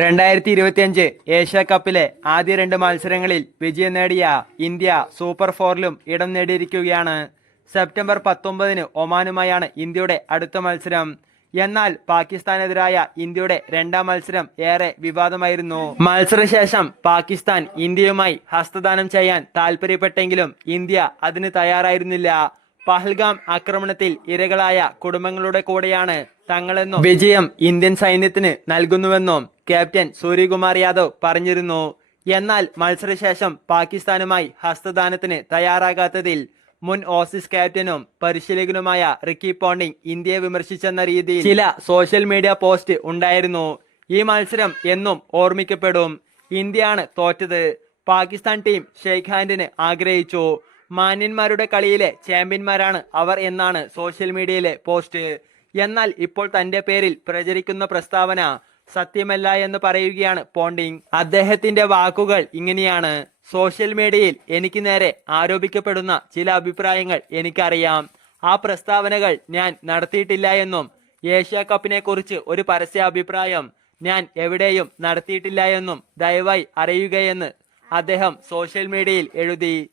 രണ്ടായിരത്തി ഇരുപത്തിയഞ്ച് ഏഷ്യ കപ്പിലെ ആദ്യ രണ്ട് മത്സരങ്ങളിൽ വിജയം നേടിയ ഇന്ത്യ സൂപ്പർ ഫോറിലും ഇടം നേടിയിരിക്കുകയാണ്. സെപ്റ്റംബർ പത്തൊമ്പതിന് ഒമാനുമായാണ് ഇന്ത്യയുടെ അടുത്ത മത്സരം. എന്നാൽ പാകിസ്ഥാനെതിരായ ഇന്ത്യയുടെ രണ്ടാം മത്സരം ഏറെ വിവാദമായിരുന്നു. മത്സരശേഷം പാകിസ്ഥാൻ ഇന്ത്യയുമായി ഹസ്തദാനം ചെയ്യാൻ താൽപര്യപ്പെട്ടെങ്കിലും ഇന്ത്യ അതിന് തയ്യാറായിരുന്നില്ല. പഹൽഗാം ആക്രമണത്തിൽ ഇരകളായ കുടുംബങ്ങളുടെ കൂടെയാണ് തങ്ങളെന്നും വിജയം ഇന്ത്യൻ സൈന്യത്തിന് നൽകുന്നുവെന്നും ക്യാപ്റ്റൻ സൂര്യകുമാർ യാദവ് പറഞ്ഞിരുന്നു. എന്നാൽ മത്സരശേഷം പാകിസ്ഥാനുമായി ഹസ്തദാനത്തിന് തയ്യാറാകാത്തതിൽ മുൻ ഓസീസ് ക്യാപ്റ്റനും പരിശീലകനുമായ റിക്കി പോണ്ടിംഗ് ഇന്ത്യയെ വിമർശിച്ചെന്ന രീതിയിൽ ചില സോഷ്യൽ മീഡിയ പോസ്റ്റ് ഉണ്ടായിരുന്നു. ഈ മത്സരം എന്നും ഓർമ്മിക്കപ്പെടും. ഇന്ത്യയാണ് തോറ്റത്. പാകിസ്ഥാൻ ടീം ഷെയ്ഖ് ഹാൻഡിന് ആഗ്രഹിച്ചു. മാന്യന്മാരുടെ കളിയിലെ ചാമ്പ്യന്മാരാണ് അവർ എന്നാണ് സോഷ്യൽ മീഡിയയിലെ പോസ്റ്റ്. എന്നാൽ ഇപ്പോൾ തന്റെ പേരിൽ പ്രചരിക്കുന്ന പ്രസ്താവന സത്യമല്ല എന്ന് പറയുകയാണ് പോണ്ടിങ്. അദ്ദേഹത്തിന്റെ വാക്കുകൾ ഇങ്ങനെയാണ്. സോഷ്യൽ മീഡിയയിൽ എനിക്ക് നേരെ ആരോപിക്കപ്പെടുന്ന ചില അഭിപ്രായങ്ങൾ എനിക്കറിയാം. ആ പ്രസ്താവനകൾ ഞാൻ നടത്തിയിട്ടില്ല എന്നും ഏഷ്യ കപ്പിനെ കുറിച്ച് ഒരു പരസ്യ അഭിപ്രായം ഞാൻ എവിടെയും നടത്തിയിട്ടില്ല എന്നും ദയവായി അറിയുകയെന്ന് അദ്ദേഹം സോഷ്യൽ മീഡിയയിൽ എഴുതി.